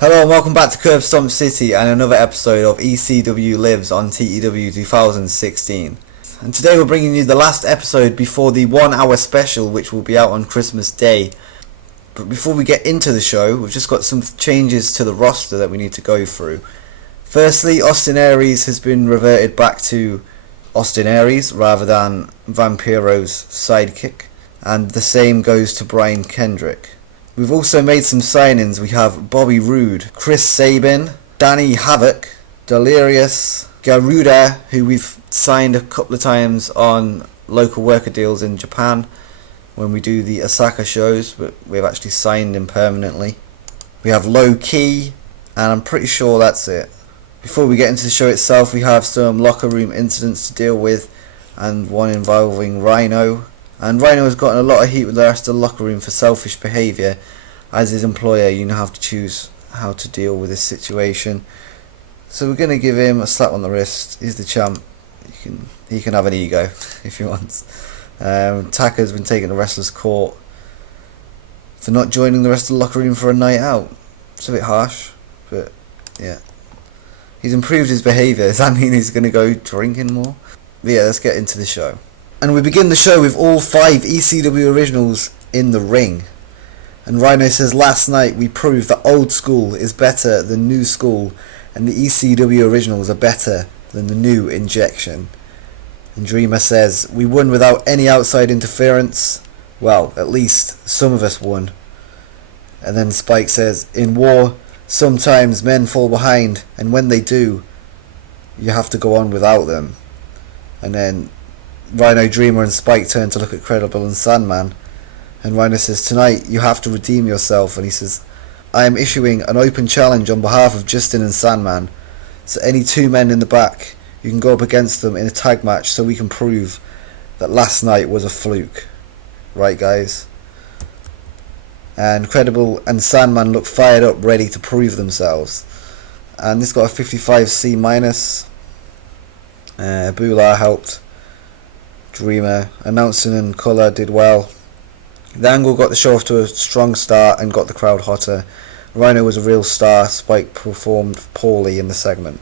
Hello and welcome back to Curb Stomp City and another episode of ECW Lives on TEW 2016. And today we're bringing you the last episode before the 1 hour special, which will be out on Christmas Day. But before we get into the show, we've just got some changes to the roster that we need to go through. Firstly, Austin Aries has been reverted back to Austin Aries rather than Vampiro's sidekick, and the same goes to Brian Kendrick. We've also made some signings. We have Bobby Roode, Chris Sabin, Danny Havoc, Delirious, Garuda, who we've signed a couple of times on local worker deals in Japan when we do the Osaka shows, but we've actually signed him permanently. We have Low Key, and I'm pretty sure that's it. Before we get into the show itself, we have some locker room incidents to deal with, and one involving Rhino. And Rhino has gotten a lot of heat with the rest of the locker room for selfish behaviour. As his employer, you now have to choose how to deal with this situation. So we're going to give him a slap on the wrist. He's the champ. He can have an ego if he wants. Taka's been taken to wrestler's court for not joining the rest of the locker room for a night out. It's a bit harsh, but yeah. He's improved his behaviour. Does that mean he's going to go drinking more? But yeah, let's get into the show. And we begin the show with all 5 ECW Originals in the ring. And Rhino says, last night we proved that old school is better than new school, and the ECW Originals are better than the new injection. And Dreamer says, we won without any outside interference. Well, at least some of us won. And then Spike says, in war, sometimes men fall behind, and when they do, you have to go on without them. And then Rhino, Dreamer and Spike turn to look at Credible and Sandman, and Rhino says, tonight you have to redeem yourself. And he says, I am issuing an open challenge on behalf of Justin and Sandman, so any 2 men in the back, you can go up against them in a tag match so we can prove that last night was a fluke. Right, guys? And Credible and Sandman look fired up, ready to prove themselves. And this got a 55C minus. Bula helped Dreamer. Announcing and Colour did well. The Angle got the show off to a strong start and got the crowd hotter. Rhino was a real star. Spike performed poorly in the segment.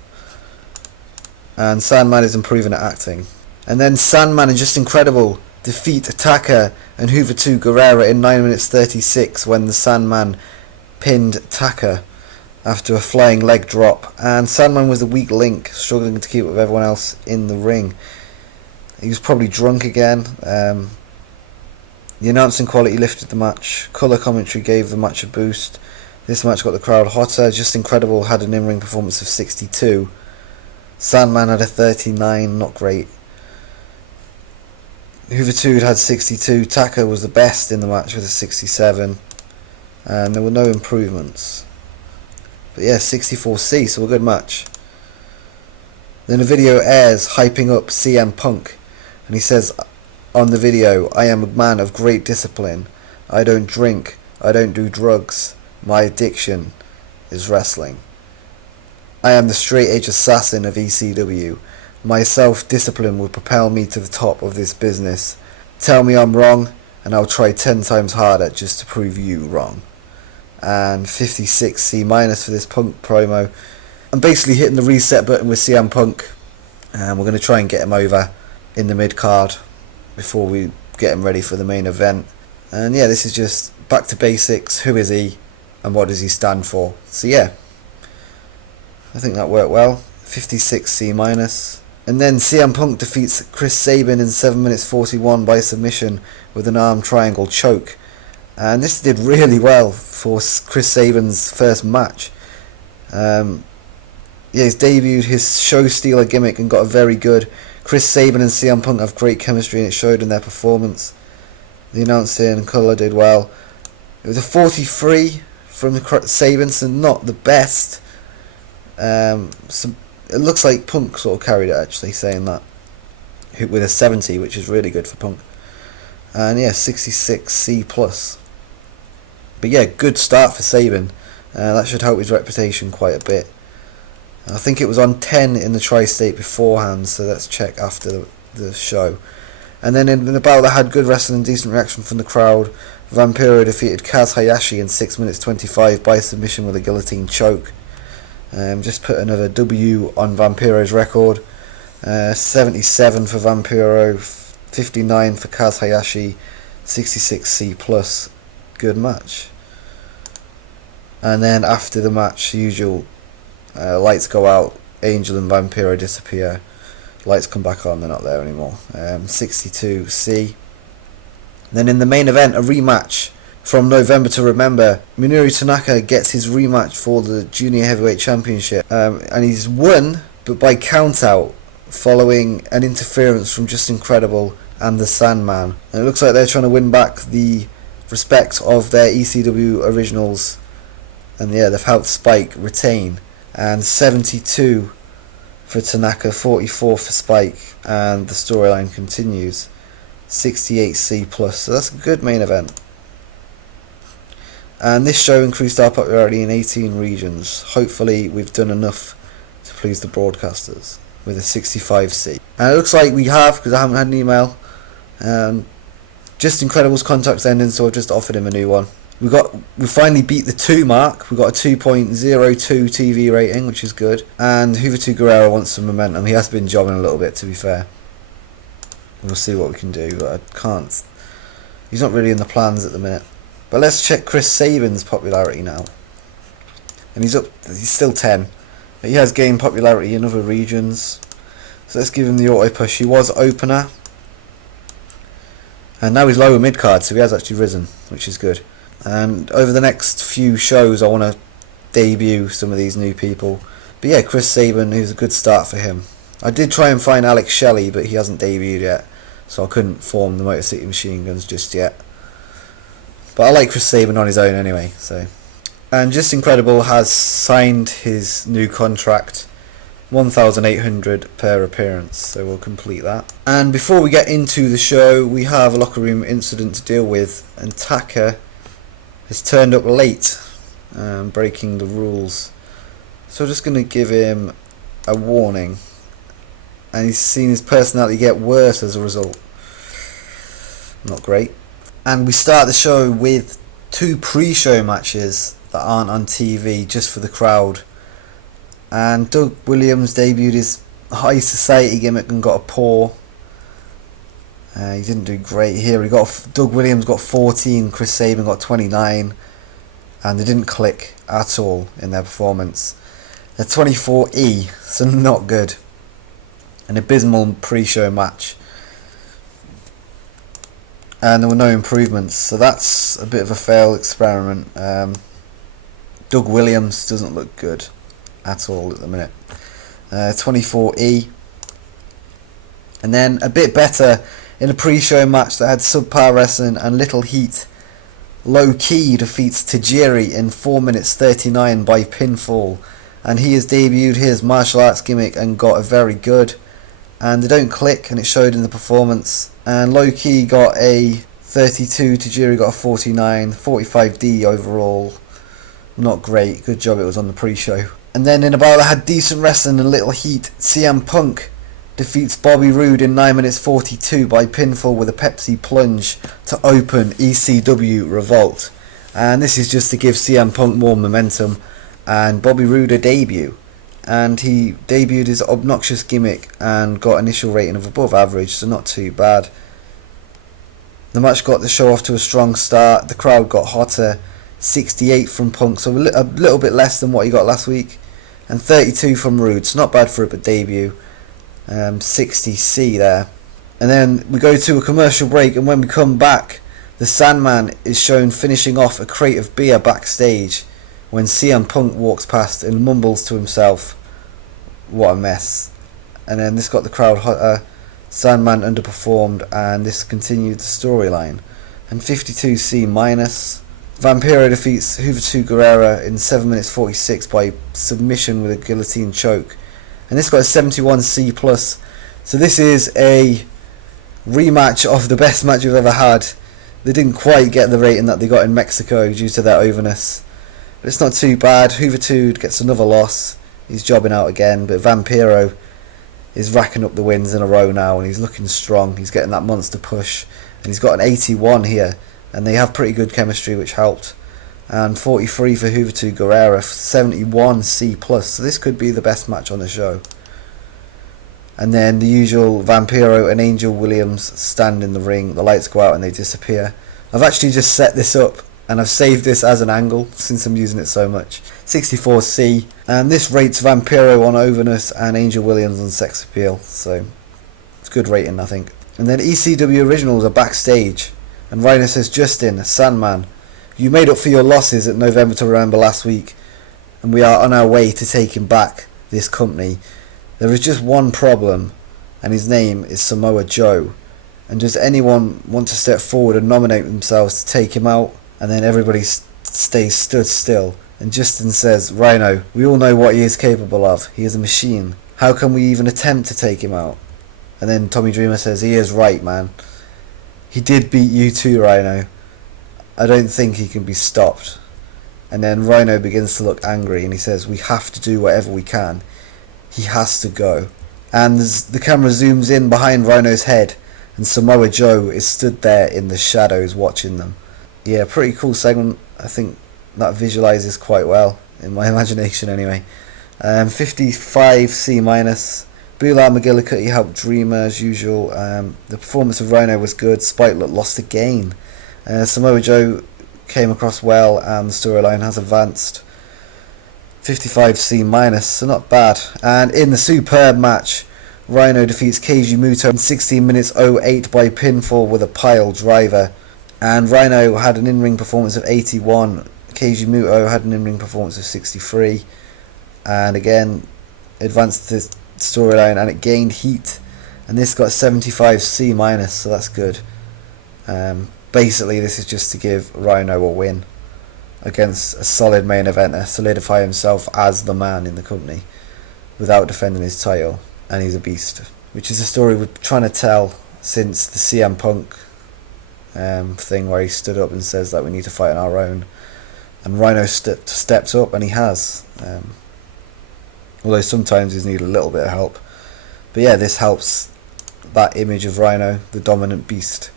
And Sandman is improving at acting. And then Sandman and Just Incredible defeat Taka and Hoover 2 Guerrera in 9 minutes 36 when the Sandman pinned Taka after a flying leg drop. And Sandman was the weak link, struggling to keep up with everyone else in the ring. He was probably drunk again. The announcing quality lifted the match. Colour commentary gave the match a boost. This match got the crowd hotter. Just Incredible had an in-ring performance of 62. Sandman had a 39, not great. Hoover 2 had 62. Taka was the best in the match with a 67. And there were no improvements. But yeah, 64C, so a good match. Then a video airs hyping up CM Punk. And he says on the video, I am a man of great discipline. I don't drink. I don't do drugs. My addiction is wrestling. I am the straight-edge assassin of ECW. My self-discipline will propel me to the top of this business. Tell me I'm wrong, and I'll try 10 times harder just to prove you wrong. And 56C minus for this Punk promo. I'm basically hitting the reset button with CM Punk, and we're going to try and get him over in the mid-card before we get him ready for the main event. And yeah, this is just back to basics. Who is he, and what does he stand for? So yeah, I think that worked well. 56C minus. And then CM Punk defeats Chris Sabin in 7 minutes 41 by submission with an arm triangle choke. And this did really well for Chris Sabin's first match. He's debuted his show stealer gimmick and got a very good. Chris Sabin and CM Punk have great chemistry and it showed in their performance. The announcing and Colour did well. It was a 43 from Sabin, so not the best. So it looks like Punk sort of carried it, actually, saying that, with a 70, which is really good for Punk. And yeah, 66C plus. But yeah, good start for Sabin. That should help his reputation quite a bit. I think it was on 10 in the tri-state beforehand, so let's check after the show. And then in the battle that had good wrestling and decent reaction from the crowd, Vampiro defeated Kaz Hayashi in 6 minutes 25 by submission with a guillotine choke. Just put another W on Vampiro's record. 77 for Vampiro, 59 for Kaz Hayashi, 66C+. Good match. And then after the match, usual, lights go out, Angel and Vampiro disappear. Lights come back on, they're not there anymore. 62C. Then in the main event, a rematch from November to Remember. Minoru Tanaka gets his rematch for the Junior Heavyweight Championship. And he's won, but by count out, following an interference from Just Incredible and the Sandman. And it looks like they're trying to win back the respect of their ECW Originals. And yeah, they've helped Spike retain. And 72 for Tanaka, 44 for Spike, and the storyline continues. 68C+, so that's a good main event. And this show increased our popularity in 18 regions. Hopefully we've done enough to please the broadcasters with a 65C. And it looks like we have, because I haven't had an email. Just Incredible's contract's ending, so I've just offered him a new one. We finally beat the 2 mark. We got a 2.02 TV rating, which is good. And Juventud Guerrero wants some momentum. He has been jobbing a little bit, to be fair. We'll see what we can do, but I can't. He's not really in the plans at the minute. But let's check Chris Sabin's popularity now. And he's still 10. But he has gained popularity in other regions. So let's give him the auto push. He was opener. And now he's lower mid card, so he has actually risen, which is good. And over the next few shows I want to debut some of these new people. But yeah, Chris Sabin, who's a good start for him. I did try and find Alex Shelley, but he hasn't debuted yet, so I couldn't form the Motor City Machine Guns just yet. But I like Chris Sabin on his own anyway. So, and Just Incredible has signed his new contract, 1,800 per appearance, so we'll complete that. And before we get into the show, we have a locker room incident to deal with, and Taka has turned up late, breaking the rules. So I'm just going to give him a warning. And he's seen his personality get worse as a result. Not great. And we start the show with 2 pre-show matches that aren't on TV, just for the crowd. And Doug Williams debuted his high society gimmick and got a paw. He didn't do great here. Doug Williams got 14, Chris Sabin got 29, and they didn't click at all in their performance. A 24E, so not good. An abysmal pre-show match. And there were no improvements, so that's a bit of a failed experiment. Doug Williams doesn't look good at all at the minute. 24E. And then a bit better in a pre-show match that had subpar wrestling and little heat. Low Key defeats Tajiri in 4 minutes 39 by pinfall, and he has debuted his martial arts gimmick and got a very good. And they don't click, and it showed in the performance. And Low Key got a 32, Tajiri got a 49, 45D overall. Not great, good job it was on the pre-show. And then in a battle that had decent wrestling and little heat, CM Punk defeats Bobby Roode in 9 minutes 42 by pinfall with a Pepsi plunge to open ECW Revolt. And this is just to give CM Punk more momentum and Bobby Roode a debut. And he debuted his obnoxious gimmick and got initial rating of above average, so not too bad. The match got the show off to a strong start. The crowd got hotter. 68 from Punk, so a little bit less than what he got last week. And 32 from Roode, so not bad for a debut. 60C there. And then we go to a commercial break, and when we come back, the Sandman is shown finishing off a crate of beer backstage when CM Punk walks past and mumbles to himself, "What a mess." And then this got the crowd hotter. Sandman underperformed, and this continued the storyline. And 52C minus. Vampiro defeats Juventud Guerrero in 7 minutes 46 by submission with a guillotine choke. And this got a 71C+. So this is a rematch of the best match we've ever had. They didn't quite get the rating that they got in Mexico due to their overness. But it's not too bad. Juventud gets another loss. He's jobbing out again. But Vampiro, is racking up the wins in a row now, and he's looking strong. He's getting that monster push, and he's got an 81 here, and they have pretty good chemistry, which helped. And 43 for Juventud Guerrera, 71 C+, so this could be the best match on the show. And then the usual Vampiro and Angel Williams stand in the ring, the lights go out and they disappear. I've actually just set this up, and I've saved this as an angle since I'm using it so much. 64C, and this rates Vampiro on overness and Angel Williams on sex appeal, so it's a good rating, I think. And then ECW Originals are backstage, and Rhino says, Justin, Sandman, you made up for your losses at November to Remember last week, and we are on our way to taking back this company. There is just one problem, and his name is Samoa Joe. And does anyone want to step forward and nominate themselves to take him out? And then everybody stays stood still. And Justin says, Rhino, we all know what he is capable of. He is a machine. How can we even attempt to take him out? And then Tommy Dreamer says, he is right, man. He did beat you too, Rhino. I don't think he can be stopped. And then Rhino begins to look angry, and he says, we have to do whatever we can. He has to go. And the camera zooms in behind Rhino's head, and Samoa Joe is stood there in the shadows watching them. Yeah, pretty cool segment. I think that visualizes quite well, in my imagination anyway. 55 C-. Bula McGillicuddy helped Dreamer as usual. The performance of Rhino was good. Spike lost again. Samoa Joe came across well, and the storyline has advanced. 55 C-, so not bad. And in the superb match, Rhino defeats Keiji Muto in 16 minutes 08 by pinfall with a pile driver. And Rhino had an in-ring performance of 81. Keiji Muto had an in-ring performance of 63. And again, advanced the storyline, and it gained heat. And this got 75 C-, so that's good. Basically, this is just to give Rhino a win against a solid main eventer, solidify himself as the man in the company without defending his title, and he's a beast, which is a story we're trying to tell since the CM Punk thing, where he stood up and says that we need to fight on our own, and Rhino stepped up, and he has, although sometimes he's needed a little bit of help. But yeah, this helps that image of Rhino, the dominant beast.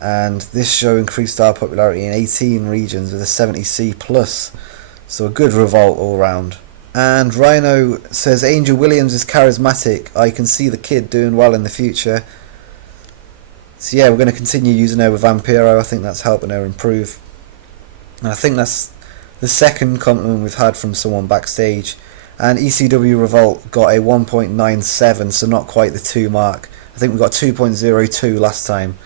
And this show increased our popularity in 18 regions with a 70 C+, so a good revolt all round. And Rhino says Angel Williams is charismatic. I can see the kid doing well in the future. So yeah, we're going to continue using her with Vampiro. I think that's helping her improve. And I think that's the second compliment we've had from someone backstage. And ECW Revolt got a 1.97, so not quite the 2 mark. I think we got 2.02 last time.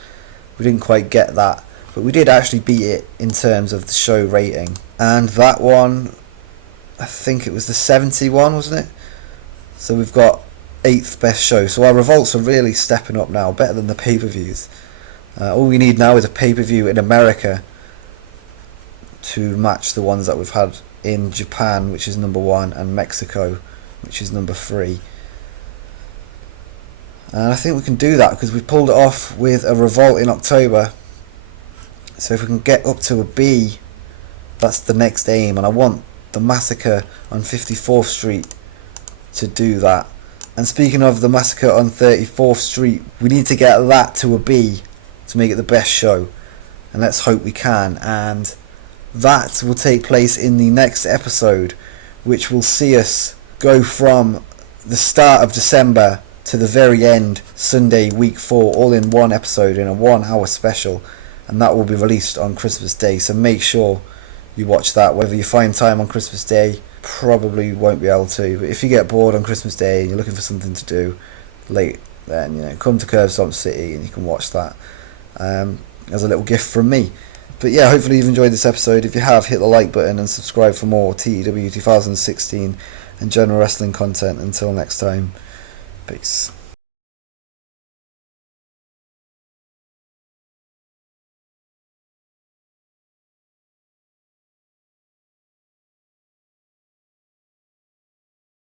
We didn't quite get that, but we did actually beat it in terms of the show rating. And that one, I think it was the 71, wasn't it? So we've got 8th best show. So our revolts are really stepping up now, better than the pay-per-views. All we need now is a pay-per-view in America to match the ones that we've had in Japan, which is number 1, and Mexico, which is number 3. And I think we can do that because we pulled it off with a revolt in October. So if we can get up to a B, that's the next aim. And I want the Massacre on 54th Street to do that. And speaking of the Massacre on 34th Street, we need to get that to a B to make it the best show. And let's hope we can. And that will take place in the next episode, which will see us go from the start of December to the very end, Sunday, week 4, all in one episode in a 1-hour special, and that will be released on Christmas Day, so make sure you watch that. Whether you find time on Christmas Day, probably won't be able to, but if you get bored on Christmas Day and you're looking for something to do late, then come to Curbstomp City and you can watch that as a little gift from me. But yeah, hopefully you've enjoyed this episode. If you have, hit the like button and subscribe for more TEW 2016 and general wrestling content. Until next time, peace.